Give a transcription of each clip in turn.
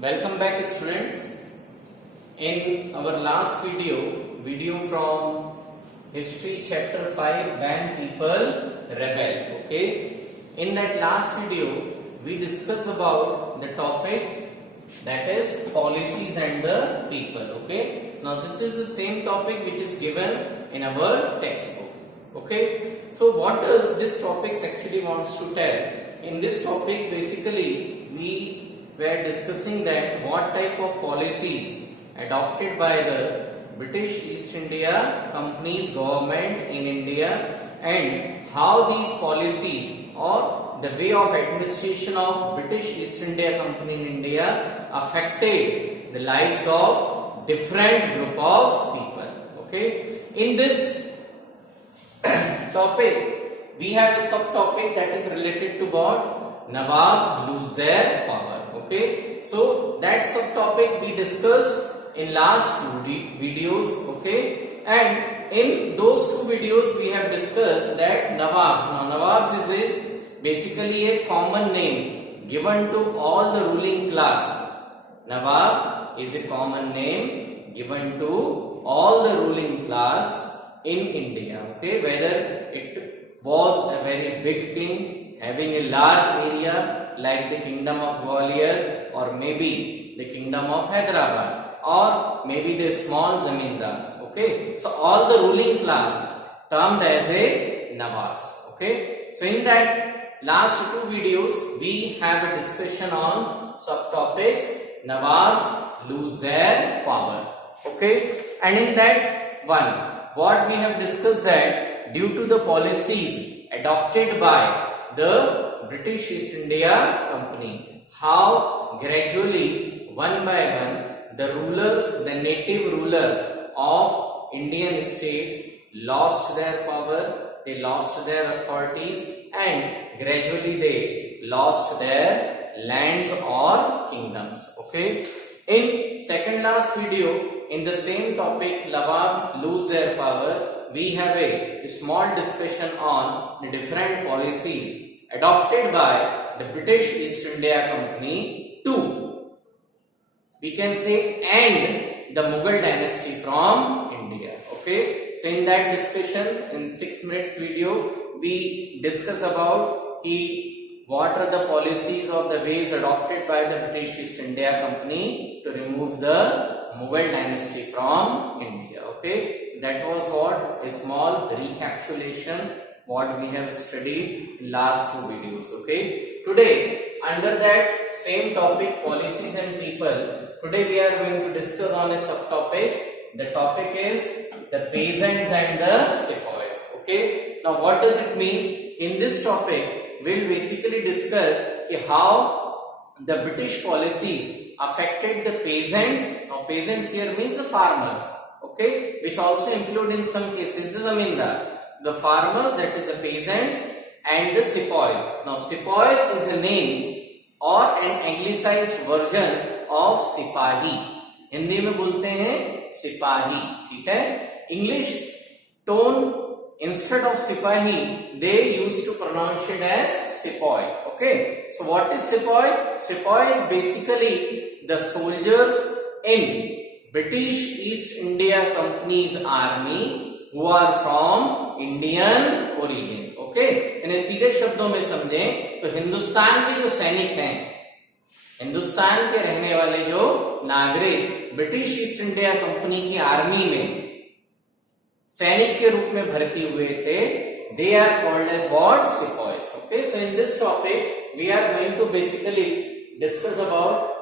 Welcome back students. In our last video from history chapter 5, when people rebel. Okay, in that last video we discussed about the topic that is policies and the people. Okay, now this is the same topic which is given in our textbook. Okay, so what does this topic actually wants to tell? In this topic basically we were discussing that what type of policies adopted by the British East India Company's government in India and how these policies or the way of administration of British East India Company in India affected the lives of different group of people. Okay, in this topic we have a subtopic that is related to what? Nawabs lose their power. Okay, so that subtopic we discussed in last two videos. Okay, and in those two videos we have discussed that Nawabs. Now Nawabs is basically a common name given to all the ruling class. Nawab is a common name given to all the ruling class in India. Okay, whether it was a very big king having a large area like the kingdom of Gwalior, or maybe the kingdom of Hyderabad, or maybe the small zamindars. Okay, so all the ruling class termed as a Nawabs. Okay, so in that last two videos we have a discussion on subtopics Nawabs lose their power. Okay, and in that one what we have discussed that due to the policies adopted by the British East India Company, how gradually one by one the rulers, the native rulers of Indian states lost their power, they lost their authorities, and gradually they lost their lands or kingdoms. Okay, in second last video in the same topic Nawab lose their power, we have a small discussion on the different policies adopted by the British East India Company to, we can say, end the Mughal dynasty from India. Okay, so in that discussion in 6 minutes video we discuss about what are the policies or the ways adopted by the British East India Company to remove the Mughal dynasty from India. Okay, that was what a small recapitulation what we have studied in last two videos. Okay, today under that same topic policies and people, today we are going to discuss on a subtopic. The topic is the peasants and the sepoys. Okay, now what does it mean? In this topic we'll basically discuss how the British policies affected the peasants. Now peasants here means the farmers. Okay, which also include in some cases the zamindar. The farmers, that is the peasants, and the sepoys. Now sepoys is a name or an anglicized version of सिपाही. हिंदी में बोलते हैं सिपाही. ठीक है, English tone instead of सिपाही they used to pronounce it as sepoy. Okay, so what is sepoy? Sepoy is basically the soldiers in British East India Company's army who are from Indian origin. Okay, यानी सीधे शब्दों में समझे तो हिंदुस्तान के जो सैनिक हैं, हिंदुस्तान के रहने वाले जो नागरिक ब्रिटिश ईस्ट इंडिया कंपनी की आर्मी में सैनिक के रूप में भर्ती हुए थे, they are called as what? Sepoys. Okay, so in this topic we are going to basically discuss about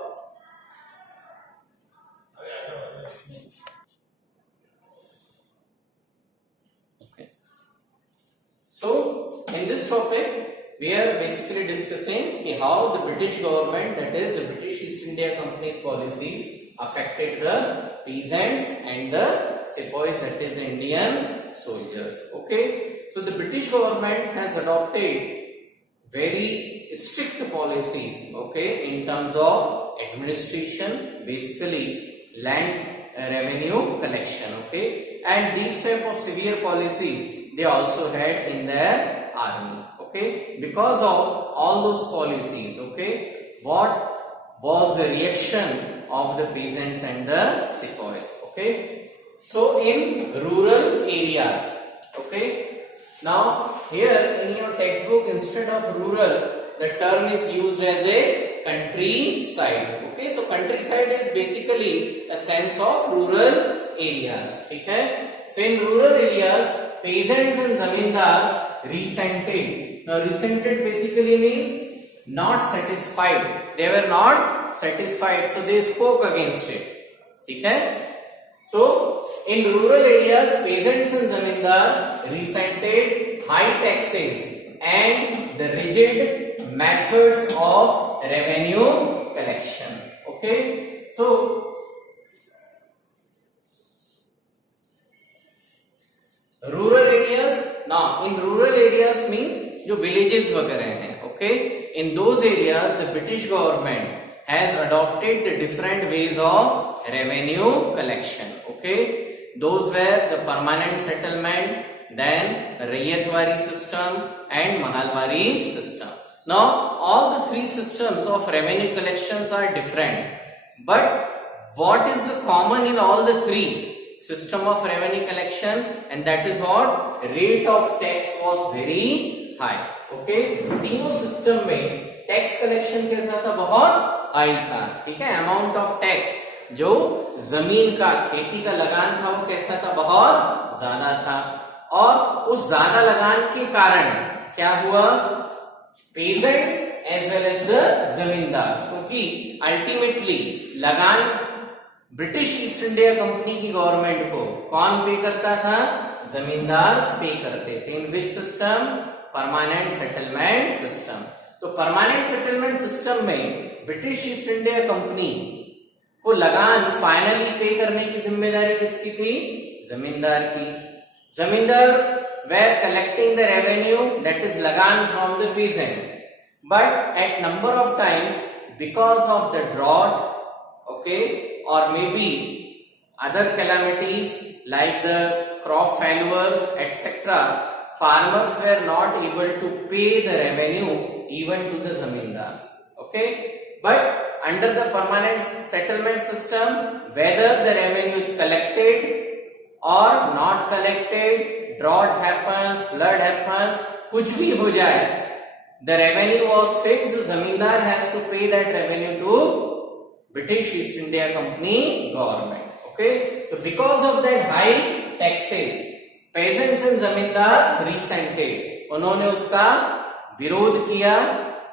So in this topic we are basically discussing how the British government, that is the British East India Company's policies affected the peasants and the sepoys, that is the Indian soldiers. Okay, so the British government has adopted very strict policies, okay, in terms of administration, basically land revenue collection. Okay, and these type of severe policies they also had in their army. Okay, because of all those policies, okay, what was the reaction of the peasants and the sepoys. Okay, so in rural areas, okay, now here in your textbook instead of rural the term is used as a countryside. Okay, so countryside is basically a sense of rural areas. Okay, so in rural areas peasants and zamindars resented. Now resented basically means not satisfied. They were not satisfied, so they spoke against it. Okay, so in rural areas peasants and zamindars resented high taxes and the rigid methods of revenue collection. Okay, so rural areas, now in rural areas means जो villages वगैरह हैं. Okay, in those areas the British government has adopted the different ways of revenue collection. Okay, those were the permanent settlement, then Raiyatwari system and Mahalwari system. Now all the three systems of revenue collections are different, but what is common in all the three? System of revenue collection, and that is what rate of tax was very high. Okay, तीनों system में tax collection कैसा था? बहुत high था. ठीक है, amount of tax जो जमीन का खेती का लगान था वो कैसा था? बहुत ज्यादा था. और उस ज्यादा लगान के कारण क्या हुआ? Peasants as well as the zamindar, क्योंकि अल्टीमेटली लगान ब्रिटिश ईस्ट इंडिया कंपनी की गवर्नमेंट को कौन पे करता था? जमींदार पे करते थे. In which system? Permanent settlement system. तो परमानेंट सेटलमेंट सिस्टम में ब्रिटिश ईस्ट इंडिया कंपनी को लगान फाइनली पे करने की जिम्मेदारी किसकी थी? जमींदार की. Zamindars were collecting the revenue, that is lagan, from the peasant, but at number of times because of the drought, okay, or maybe other calamities like the crop failures etc., farmers were not able to pay the revenue even to the zamindars. Okay, but under the permanent settlement system, whether the revenue is collected or not collected, drought happens, flood happens, कुछ भी हो जाए, the revenue was fixed. The zamindar has to pay that revenue to British East India Company government. Okay, so because of that high taxes, peasants and zamindars resented. उन्होंने उसका विरोध किया,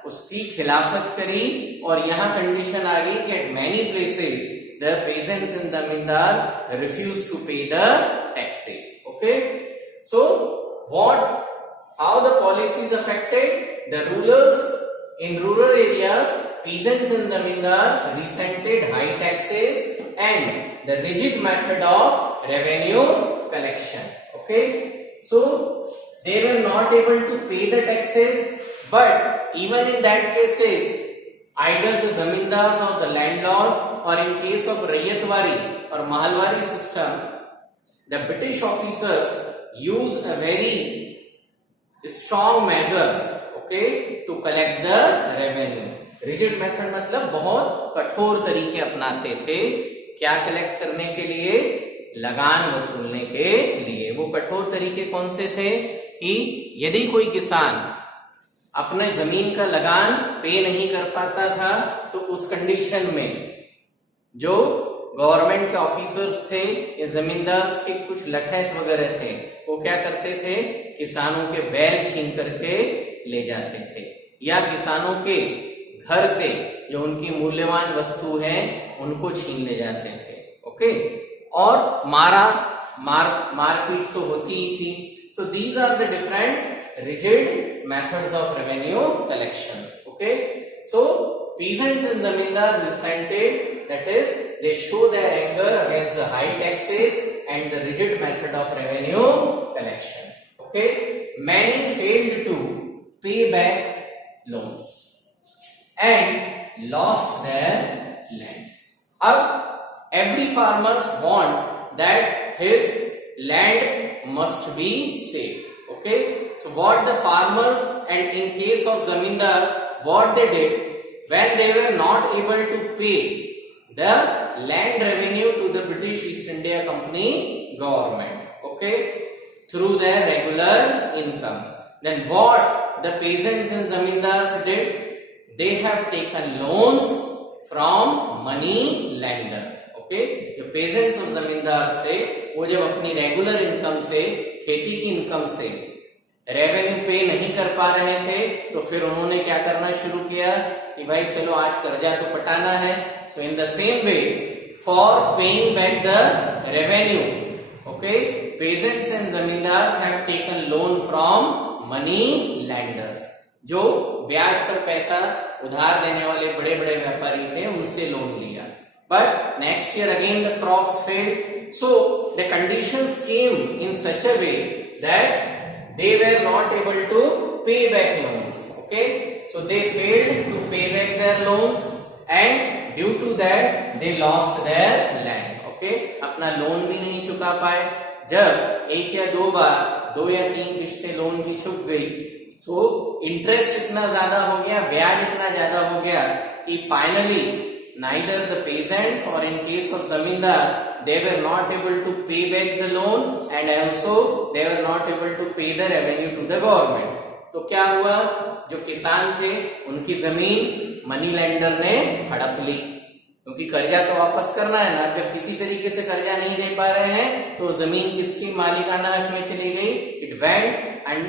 उसकी खिलाफत करी, और यहाँ कंडीशन आ गई कि at many places the peasants and zamindars refused to pay the taxes. Okay, so how the policies affected the rulers in rural areas? Peasants and zamindars resented high taxes and the rigid method of revenue collection. Okay, so they were not able to pay the taxes, but even in that cases, either the zamindars or the landlords, or in case of Raiyatwari or Mahalwari system, the British officers use a very strong measures, okay, to collect the revenue. Rigid method मतलब बहुत कठोर तरीके अपनाते थे. क्या collect करने के लिए? लगान वसूलने के लिए. वो कठोर तरीके कौन से थे? कि यदि कोई किसान अपने जमीन का लगान पे नहीं कर पाता था तो उस कंडीशन में जो गवर्नमेंट के ऑफिसर्स थे या जमींदार के कुछ लठैत वगैरह थे, वो क्या करते थे? किसानों के बैल छीन करके ले जाते थे, या किसानों के घर से जो उनकी मूल्यवान वस्तु है उनको छीन ले जाते थे. ओके, और मारपीट तो होती ही थी. So these are the different rigid methods of revenue collections. Okay, so peasants and zamindar resented, that is they show their anger against the high taxes and the rigid method of revenue collection. Okay, many failed to pay back loans and lost their lands. Ab every farmer want that his land must be saved. Okay, so what the farmers, and in case of zamindars, what they did, when they were not able to pay the land revenue to the British East India Company government, okay, through their regular income, then what the peasants and zamindars did? They have taken loans from money lenders, okay. जो peasants और zamindars थे, वो जब अपनी regular income से, खेती की income से रेवेन्यू पे नहीं कर पा रहे थे, तो फिर उन्होंने क्या करना शुरू किया कि भाई चलो आज कर्जा तो पटाना है. So in the same way for paying back the revenue, okay, peasants and zamindars have taken loan from money lenders. जो ब्याज पर पैसा उधार देने वाले बड़े बड़े व्यापारी थे, उनसे लोन लिया. But next year again the crops failed, so the conditions came in such a way that they were not able to pay back loans, okay. So they failed to pay back their loans and due to that they lost their land, okay. अपना loan भी नहीं चुका पाए. जब एक या दो बार, 2 या 3 किश्तें लोन की चुक गई, so इंटरेस्ट इतना ज्यादा हो गया, ब्याज इतना ज्यादा हो गया कि finally neither the peasants or in case of zamindar they were not able to pay back the loan and also they were not able to pay the revenue to the government. तो क्या हुआ? जो किसान थे उनकी जमीन money lender ने हड़प ली, क्योंकि कर्जा तो वापस करना है ना. जब किसी तरीके से कर्जा नहीं दे पा रहे हैं तो जमीन किसकी मालिकाना हक में चली गई? It went and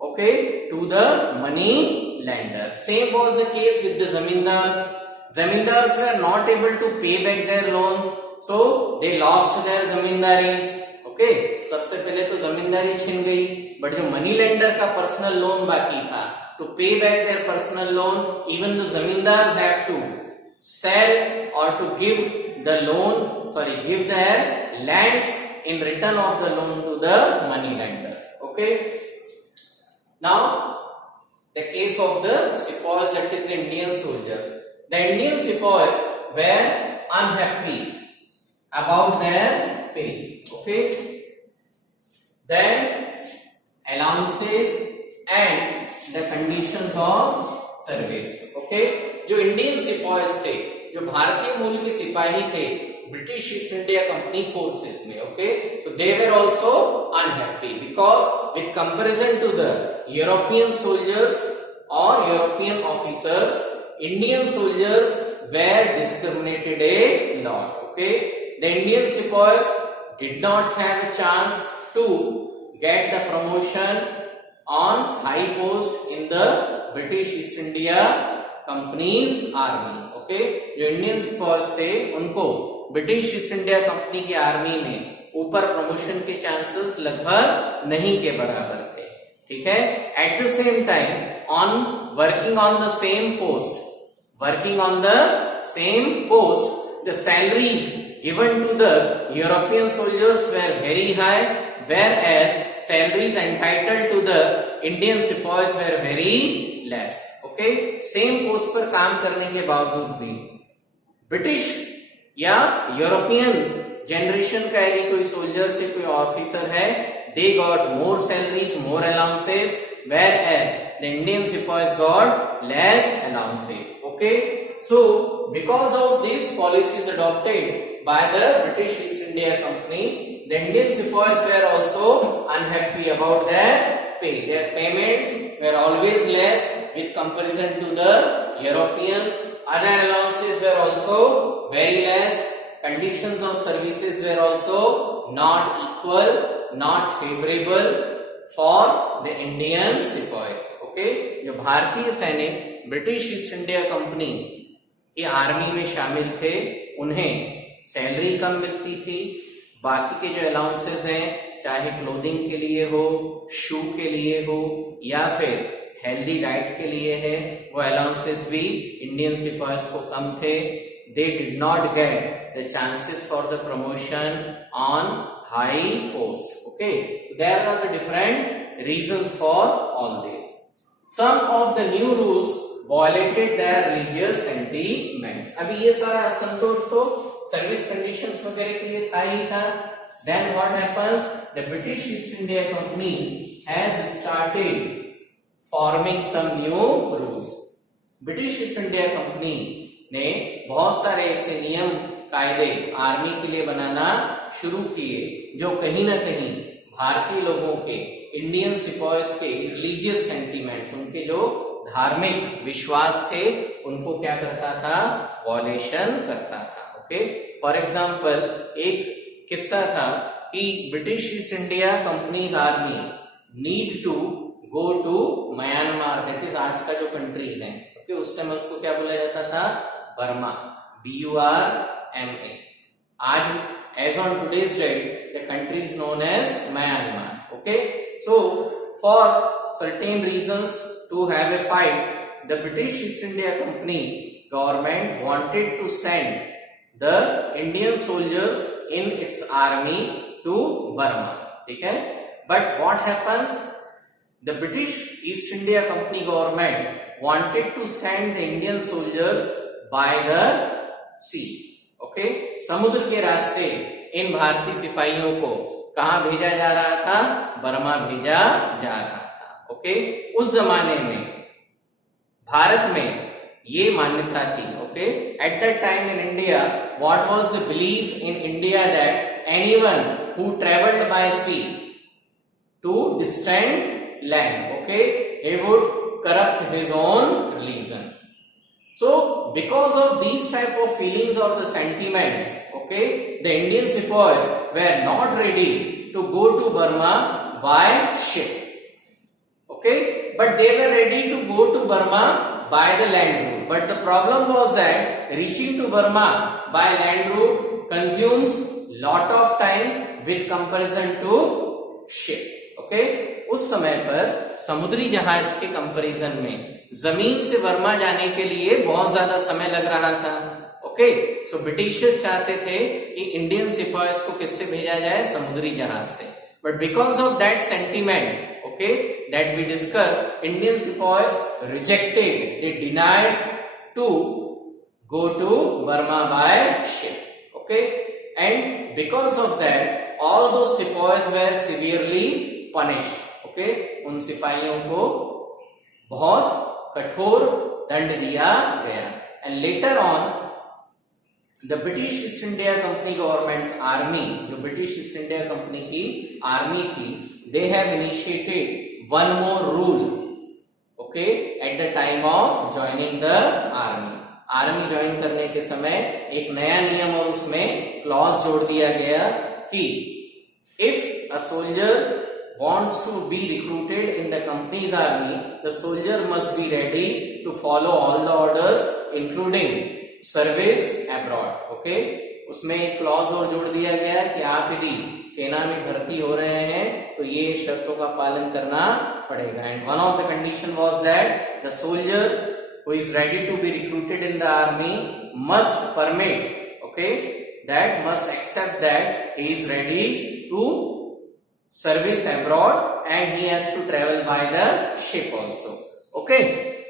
okay to the money lender. Same was the case with the zamindars. Zamindars were not able to pay back their loans, so they lost their zamindaris. Okay, सबसे पहले तो जमींदारी छिन गई, बट जो मनी लेंडर का personal loan बाकी था, to pay back their personal loan, even the zamindars have to sell or to give the loan, give their lands in return of the loan to the money lenders. Okay, now the case of the sepoys, that is Indian soldiers. The Indian sepoys were unhappy about their pay, okay. Then allowances and the conditions of service, okay. जो Indian sipahis थे, जो भारतीय मूल के सिपाही थे British East India Company forces में, okay, so they were also unhappy because with comparison to the European soldiers और European officers, Indian soldiers were discriminated a lot, okay. The Indian sepoys did not have a chance to get the promotion on high post in the British East India Company's army, okay. जो Indian sepoys थे उनको British East India Company की army में ऊपर promotion के chances लगभग नहीं के बराबर थे, ठीक है. At the same time, working on the same post, the salaries given to the European soldiers were very high, whereas salaries entitled to the Indian sepoys were very less, okay. Same post पर काम करने के बावजूद भी British या European generation का यदि कोई सोल्जर से कोई ऑफिसर है, they got more salaries, more allowances, whereas the Indian sepoys got less allowances, okay. So because of these policies adopted by the British East India Company, the Indian sepoys were also unhappy about their pay. Their payments were always less with comparison to the Europeans. Other allowances were also very less. Conditions of services were also not equal, not favorable for the Indian sepoys, okay. जो भारतीय सैनिक British East India Company की army में शामिल थे, उन्हें salary कम मिलती थी. बाकी के जो अलाउंसेस हैं, चाहे क्लोथिंग के लिए हो, शू के लिए हो या फिर हेल्दी डाइट के लिए है, वो अलाउंसेस भी इंडियन सिपाहीज को कम थे. They did not get the chances for the promotion on high post, okay. There are the different reasons for all this. Some of the new rules violated their religious sentiments. अभी ये सारा असंतोष तो service conditions वगैरह के लिए था ही था. Then what happens? The British East India Company has started forming some new rules. British East India company ने बहुत सारे ऐसे नियम कायदे आर्मी के लिए बनाना शुरू किए जो कहीं ना कहीं भारतीय लोगों के, इंडियन सिपॉयज के रिलीजियस सेंटीमेंट्स, उनके जो धार्मिक विश्वास थे, उनको क्या करता था, वॉलेशन करता था। ओके, फॉर एग्जाम्पल एक किस्सा था कि British East India company's army need to go to Myanmar, that is आज का जो कंट्री है। ओके, उस समय उसको क्या बोला जाता था, बर्मा, BURMA। आज as on today's date the country is known as Myanmar. Okay, so for certain reasons to have a fight, the British East India Company government wanted to send the Indian soldiers in its army to Burma. ठीक है, but what happens, the British East India Company government wanted to send the Indian soldiers by the sea. Okay, समुद्र के रास्ते इन भारतीय सिपाहियों को कहां भेजा जा रहा था, बर्मा भेजा जा रहा था। ओके, उस जमाने में भारत में ये मान्यता थी। Okay, at that time in India what was the belief in India that anyone who travelled by sea to distant land, okay, he would corrupt his own religion. So because of these type of feelings or the sentiments, okay, the Indian sepoys were not ready to go to Burma by ship. Okay, but they were ready to go to Burma by the land route. But the problem was that reaching to Burma by land route consumes lot of time with comparison to ship. Okay, उस समय पर समुद्री जहाज के comparison में जमीन से Burma जाने के लिए बहुत ज्यादा समय लग रहा था। ओके, सो ब्रिटिशर्स चाहते थे कि इंडियन सिपाहीज को किससे भेजा जाए, समुद्री जहाज से। But because of that sentiment, okay, that we discuss, Indian sipahis rejected, they denied to go to Burma by ship. Okay, and because of that all those sepoys were severely punished. Okay, उन सिपाहियों को बहुत कठोर दंड दिया गया। And later on the British East India company governments army, जो British East India Company की आर्मी थी, they have initiated one more rule, okay, at the time of joining the army. Army join करने के समय एक नया नियम और उसमें क्लॉज जोड़ दिया गया कि if a soldier wants to be recruited in the company's army, the soldier must be ready to follow all the orders including service abroad. Okay, उसमें एक क्लॉज और जोड़ दिया गया कि आप यदि सेना में भर्ती हो रहे हैं तो ये शर्तों का पालन करना पड़ेगा। And one of the condition was that the soldier who is ready to be recruited in the army must permit, okay, that must accept that he is ready to service abroad and he has to travel by the ship also. Okay,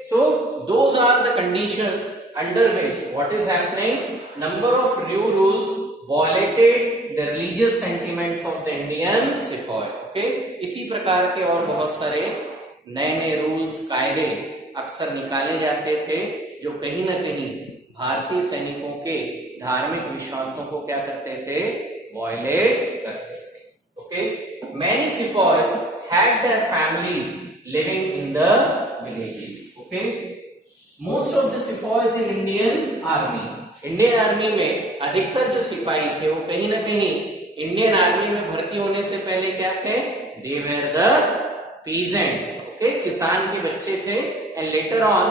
so those are the conditions under which what is happening, number of new rules violated the religious sentiments of the Indian sepoy. Okay, इसी प्रकार के और बहुत सारे नए नए rules, कायदे अक्सर निकाले जाते थे जो कहीं ना कहीं भारतीय सैनिकों के धार्मिक विश्वासों को क्या करते थे, वायलेट करते थे। Okay, many sepoys had their families living in the villages. Okay, most of the sepoys in Indian army, Indian army में अधिकतर जो सिपाही थे वो कहीं ना कहीं इंडियन आर्मी में भर्ती होने से पहले क्या थे, they were the peasants. Okay, किसान के बच्चे थे। and later on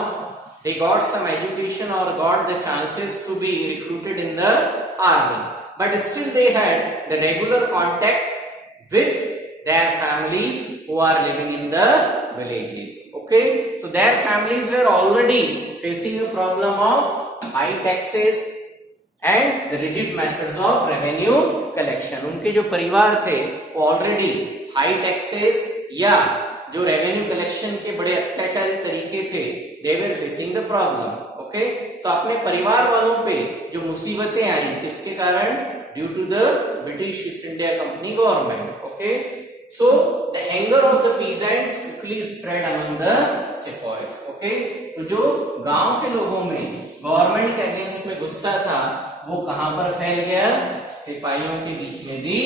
they got some education or got the chances to be recruited in the army, but still they had the regular contact with their families who are living in the villages. Okay, so their families were already facing a problem of high taxes and the rigid methods of revenue collection. उनके जो परिवार थे वो already high taxes या जो revenue collection के बड़े अत्याचारी तरीके थे, they were facing the problem. Okay, so अपने परिवार वालों पे जो मुसीबतें आई, किसके कारण, due to the British East India company government. Okay, So the anger of the peasants quickly spread among the sepoys. Okay, तो जो गांव के लोगों में गवर्नमेंट के अगेंस्ट में गुस्सा था वो कहां पर फैल गया, सिपाहियों के बीच में भी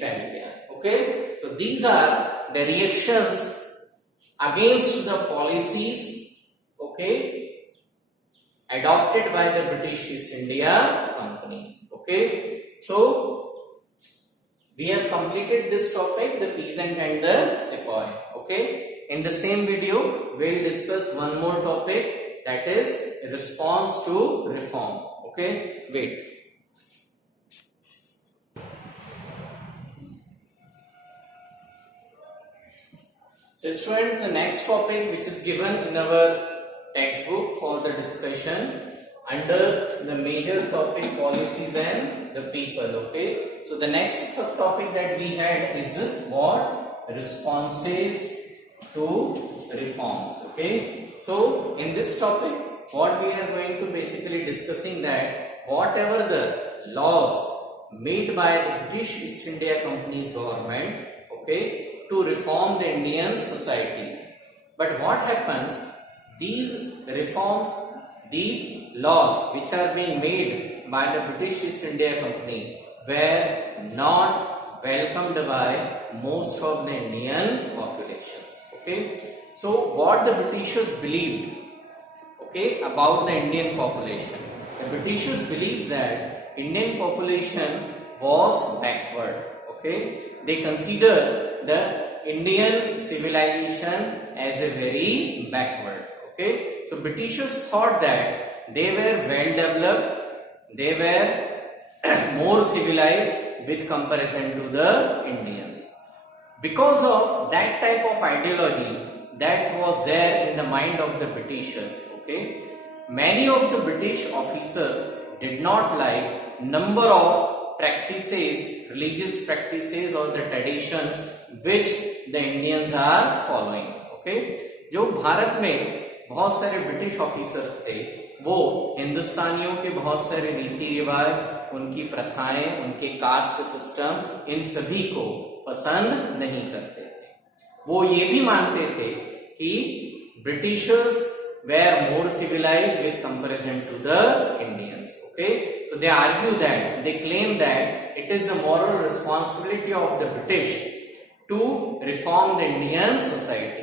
फैल गया. Okay, so these are the reactions against the policies, okay, adopted by the British East India Company. Okay, so we have completed this topic, the peasant and the sepoy. Okay, in the same video we'll discuss one more topic, that is response to reform. Okay, wait. So students, the next topic which is given in our textbook for the discussion under the major topic policies and the people. Okay, so the next subtopic that we had is what? Responses to reforms. Okay, so in this topic what we are going to basically discussing that whatever the laws made by the British East India Company's government, okay, to reform the Indian society, but what happens, these reforms, these laws which are being made by the British East India Company were not welcomed by most of the Indian populations. Okay, so what the Britishers believed, okay, about the Indian population, the Britishers believed that Indian population was backward. Okay, they consider the Indian civilization as a very backward. Okay, so Britishers thought that they were well developed, they were more civilized with comparison to the Indians. Because of that type of ideology that was there in the mind of the Britishers, okay, many of the British officers did not like number of practices, religious practices or the traditions which the Indians are following. Okay, जो भारत में बहुत सारे British officers थे वो हिंदुस्तानियों के बहुत सारे रीति रिवाज, उनकी प्रथाएं, उनके कास्ट सिस्टम, इन सभी को पसंद नहीं करते थे. वो ये भी मानते थे कि Britishers were more civilized with comparison to the Indians. Okay, so they argue that, they claim that it is the moral responsibility of the British to reform the Indian society.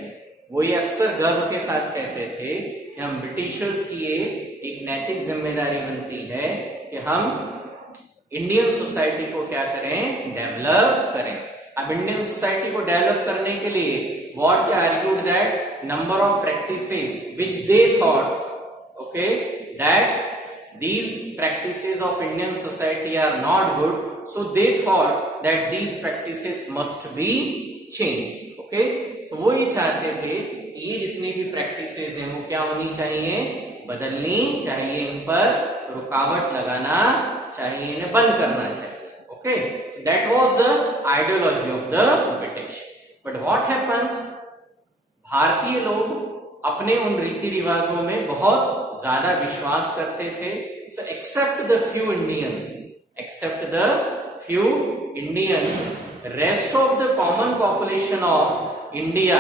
वो ये अक्सर गर्व के साथ कहते थे कि हम ब्रिटिशर्स की ये एक नैतिक जिम्मेदारी बनती है कि हम इंडियन सोसाइटी को क्या करें, डेवलप करें. अब इंडियन सोसाइटी को डेवलप करने के लिए what they argued that number of practices which they thought, okay, that these practices of Indian society are not good, so they thought that these practices must be changed. Okay, so वो ये चाहते थे कि ये जितनी भी practices हैं वो क्या होनी चाहिए, बदलनी चाहिए, इन पर रुकावट लगाना चाहिए, इन्हें बंद करना चाहिए. Okay, so that was the ideology of the British. But what happens, भारतीय लोग अपने उन रीति रिवाजों में बहुत ज्यादा विश्वास करते थे. So except the few Indians, rest of the common population of India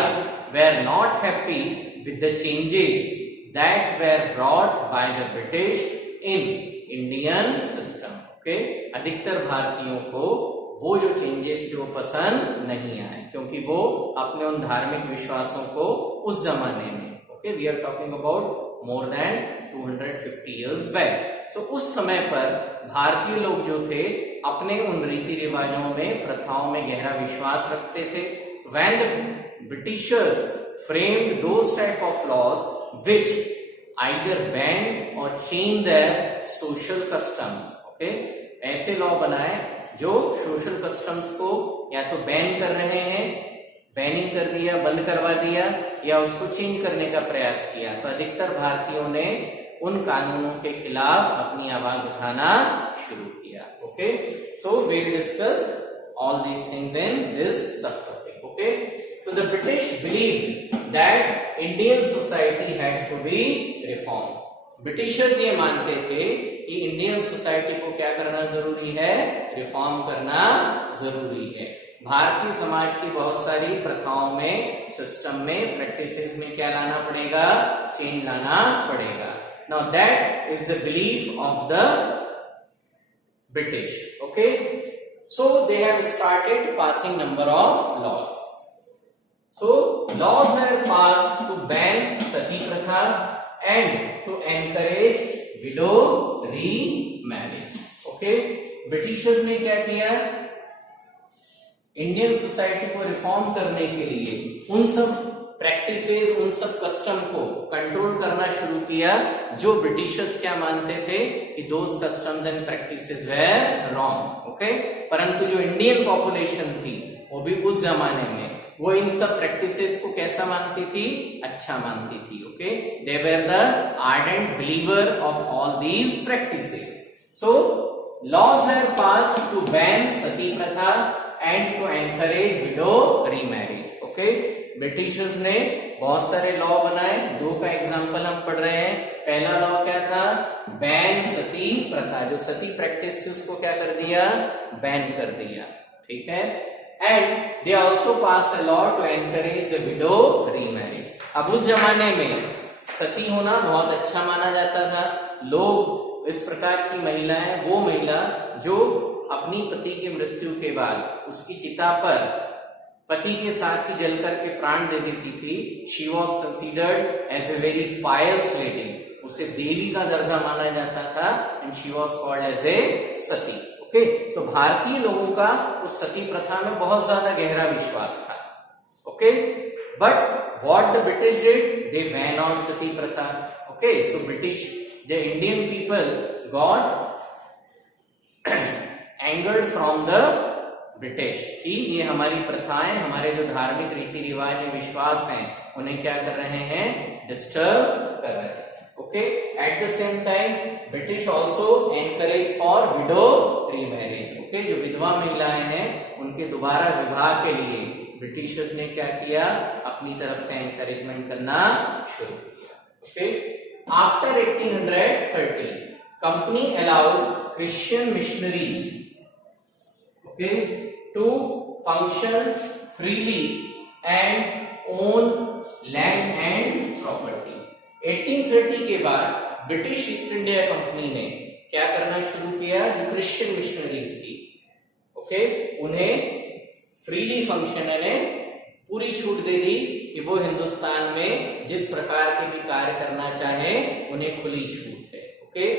were not happy with the changes that were brought by the British in Indian system. Okay, अधिकतर भारतीयों को वो जो चेंजेस थे वो पसंद नहीं आए क्योंकि वो अपने उन धार्मिक विश्वासों को उस जमाने में, okay, we are talking about more than 250 years back. सो उस समय पर भारतीय लोग जो थे अपने उन रीति रिवाजों में, प्रथाओं में गहरा विश्वास रखते थे. So when the Britishers framed those type of laws which either ban or change their social customs, okay, ऐसे लॉ बनाए जो सोशल कस्टम्स को या तो बैन कर रहे हैं, बैनिंग कर दिया, बंद करवा दिया, या उसको चेंज करने का प्रयास किया. तो अधिकतर भारतीयों ने उन कानूनों के खिलाफ अपनी आवाज उठाना शुरू किया. Okay, so we will discuss all these things in this subtopic. Okay, so the British believe that Indian society had to be reform. Britishers ये मानते थे कि इंडियन सोसाइटी को क्या करना जरूरी है, रिफॉर्म करना जरूरी है. भारतीय समाज की बहुत सारी प्रथाओं में, सिस्टम में, प्रैक्टिसेस में क्या लाना पड़ेगा, चेंज लाना पड़ेगा. Now that is the belief of the British. Okay, so they have started passing number of laws. So laws were passed to ban sati pratha and to encourage widow remarriage. Okay, Britishers ने क्या किया, Indian society को reform करने के लिए उन सब practices, उन सब कस्टम को कंट्रोल करना शुरू किया जो ब्रिटिशर्स क्या मानते थे कि those customs and practices were wrong. Okay, परंतु जो इंडियन पॉपुलेशन थी वो भी उस जमाने में वो इन सब प्रैक्टिसेस को कैसा मानती थी, अच्छा मानती थी. Okay, they were the ardent believer of all these practices. So laws were passed to ban sati प्रथा and to encourage widow remarriage. Okay, Britishers ने बहुत सारे लॉ बनाए. दो का एग्जांपल हम पढ़ रहे हैं. पहला लॉ क्या था, बैन सती प्रथा. जो सती प्रैक्टिस थी उसको क्या कर दिया, बैन कर दिया. ठीक है. And they also pass a law to encourage the widow remarriage. अब उस जमाने में सती होना बहुत अच्छा माना जाता था. लोग इस प्रकार की महिलाएं, वो महिला जो अपनी पति की मृत्यु के बाद उसकी चिता पर पति के साथ ही जलकर के प्राण दे देती थी, she was considered as a very pious lady. उसे देवी का दर्जा माना जाता था and she was called as a sati. Okay, तो भारतीय लोगों का उस सती प्रथा में बहुत ज्यादा गहरा विश्वास था. Okay, but what the British did, they ban on sati प्रथा. Okay, so British, the Indian people got angered from the British कि ये हमारी प्रथाएं, हमारे जो धार्मिक रीति रिवाज है, विश्वास हैं, उन्हें क्या कर रहे हैं, डिस्टर्ब कर रहे हैं. Okay, at the same time British also encourage for window remarriage. Okay, जो विधवा महिलाएं हैं उनके दोबारा विवाह के लिए ब्रिटिशर्स ने क्या किया, अपनी तरफ से एनकरेजमेंट करना शुरू किया. Okay, after 1830 company allowed Christian missionaries okay to function freely and own land and property. 1830 के बाद ब्रिटिश ईस्ट इंडिया कंपनी ने क्या करना शुरू किया, जो क्रिश्चियन मिशनरीज थी, ओके, उन्हें फ्रीली फंक्शन, यानी पूरी छूट दे दी कि वो हिंदुस्तान में जिस प्रकार के भी कार्य करना चाहे उन्हें खुली छूट है. Okay,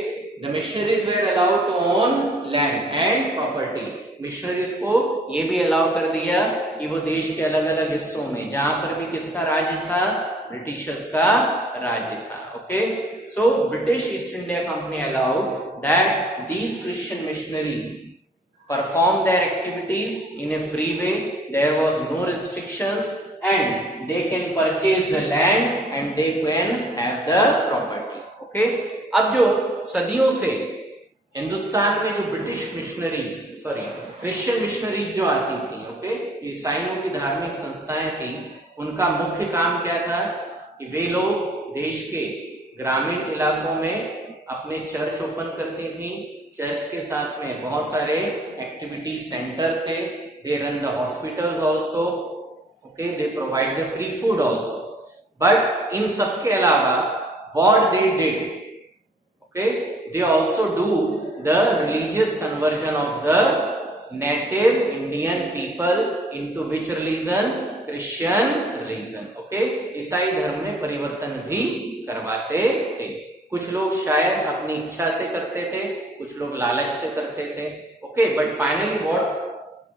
the missionaries were allowed to own land and property. Missionaries को ये भी अलाउ कर दिया कि वो देश के अलग अलग हिस्सों में, जहां पर भी किसका राज्य था, ब्रिटिशर्स का राज्य था. Okay, so British East India company allowed that these Christian missionaries perform their activities in a free way. There was no restrictions and they can purchase the land and they can have the property. Okay, अब जो सदियों से हिंदुस्तान में जो British missionaries, Christian missionaries जो आती थी, okay, ईसाइयों की धार्मिक संस्थाएं थी, उनका मुख्य काम क्या था कि वे लोग देश के ग्रामीण इलाकों में अपने चर्च ओपन करती थी. चर्च के साथ में बहुत सारे एक्टिविटी सेंटर थे. They run the hospitals also. Okay, they provide the free food also. But in सब के अलावा what they did, okay, they also do the religious conversion of the native Indian people into which religion, Christian religion. Okay, ईसाई धर्म में परिवर्तन भी करवाते थे. कुछ लोग शायद अपनी इच्छा से करते थे, कुछ लोग लालच से करते थे. Okay, but finally what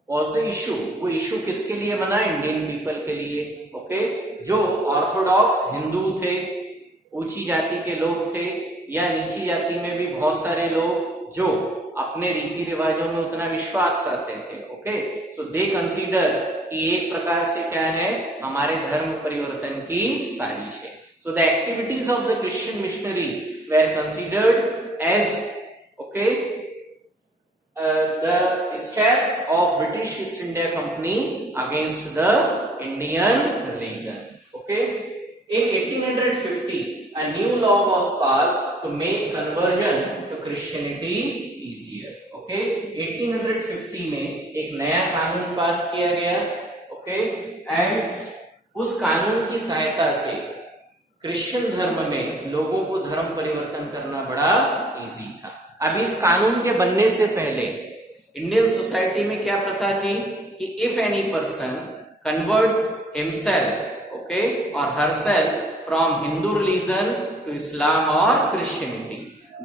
was the issue, वो इशू किसके लिए बना, इंडियन पीपल के लिए. ओके, जो ऑर्थोडॉक्स हिंदू थे, ऊंची जाति के लोग थे, या नीची जाति में भी बहुत सारे लोग जो अपने रीति रिवाजों में उतना विश्वास करते थे. ओके, सो दे कंसीडर कि एक प्रकार से क्या है, हमारे धर्म परिवर्तन की साजिश है. So the activities of the Christian missionaries were considered as, okay, the steps of British East India Company against the Indian religion. Okay, in 1850 a new law was passed to make conversion to Christianity easier. Okay 1850 में एक नया कानून पास किया गया, okay and उस कानून की सहायता से क्रिश्चियन धर्म में लोगों को धर्म परिवर्तन करना बड़ा इजी था। अब इस कानून के बनने से पहले इंडियन सोसाइटी में क्या प्रथा थी कि if any person converts himself okay or herself from Hindu religion to Islam or Christianity,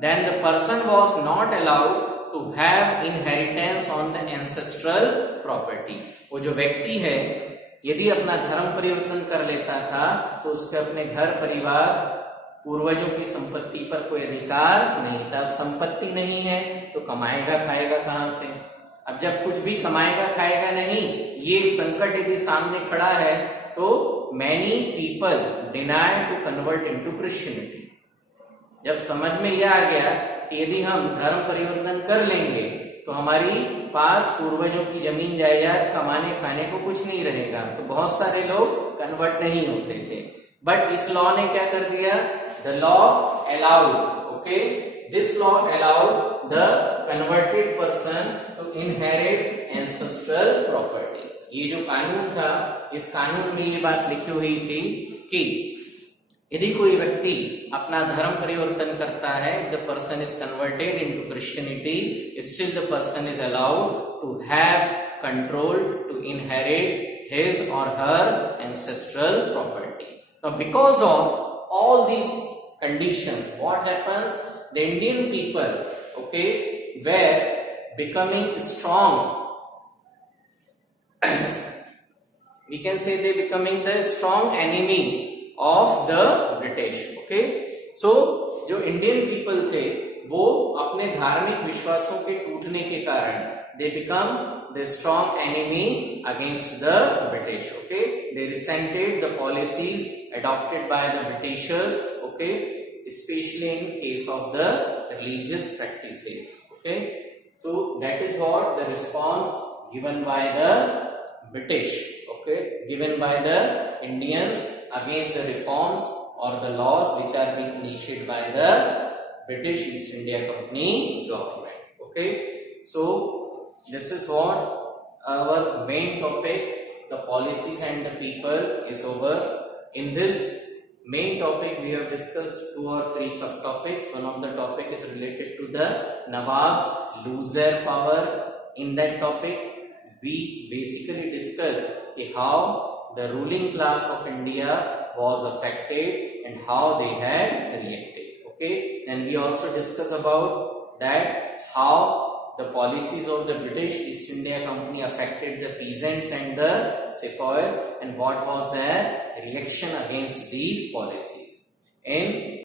then the person was not allowed to have inheritance on the ancestral property. वो जो व्यक्ति है यदि अपना धर्म परिवर्तन कर लेता था तो उसके अपने घर परिवार पूर्वजों की संपत्ति पर कोई अधिकार नहीं था। संपत्ति नहीं है तो कमाएगा खाएगा कहां से? अब जब कुछ भी कमाएगा खाएगा नहीं, ये संकट यदि सामने खड़ा है तो many people deny to convert into Christianity. जब समझ में यह आ गया कि यदि हम धर्म परिवर्तन कर लेंगे तो हमारी पास पूर्वजों की जमीन जायदाद कमाने खाने को कुछ नहीं रहेगा, तो बहुत सारे लोग कन्वर्ट नहीं होते थे। बट इस लॉ ने क्या कर दिया? The law allowed, okay, this law allowed the converted person to inherit ancestral property. ये जो कानून था, इस कानून में ये बात लिखी हुई थी कि यदि कोई व्यक्ति अपना धर्म परिवर्तन करता है, the person is converted into Christianity, still the person is allowed to have control to inherit his or her ancestral property. Now because of all these conditions what happens? The Indian people okay were becoming strong, we can say they becoming the strong enemy of the British, okay? So जो Indian people थे वो अपने धार्मिक विश्वासों के टूटने के कारण they become the strong enemy against the British, okay? They resented the policies adopted by the Britishers, okay? Especially in case of the religious practices, okay? So that is what the response given by the British, okay, given by the Indians against the reforms or the laws which are being initiated by the British East India Company government, okay. So this is what our main topic, the policies and the people, is over. In this main topic we have discussed 2 or 3 subtopics. One of the topic is related to the Nawabs lose their power. In that topic we basically discussed how the ruling class of India was affected and how they had reacted, okay. And we also discussed about that how the policies of the British East India Company affected the peasants and the sepoys and what was their reaction against these policies. In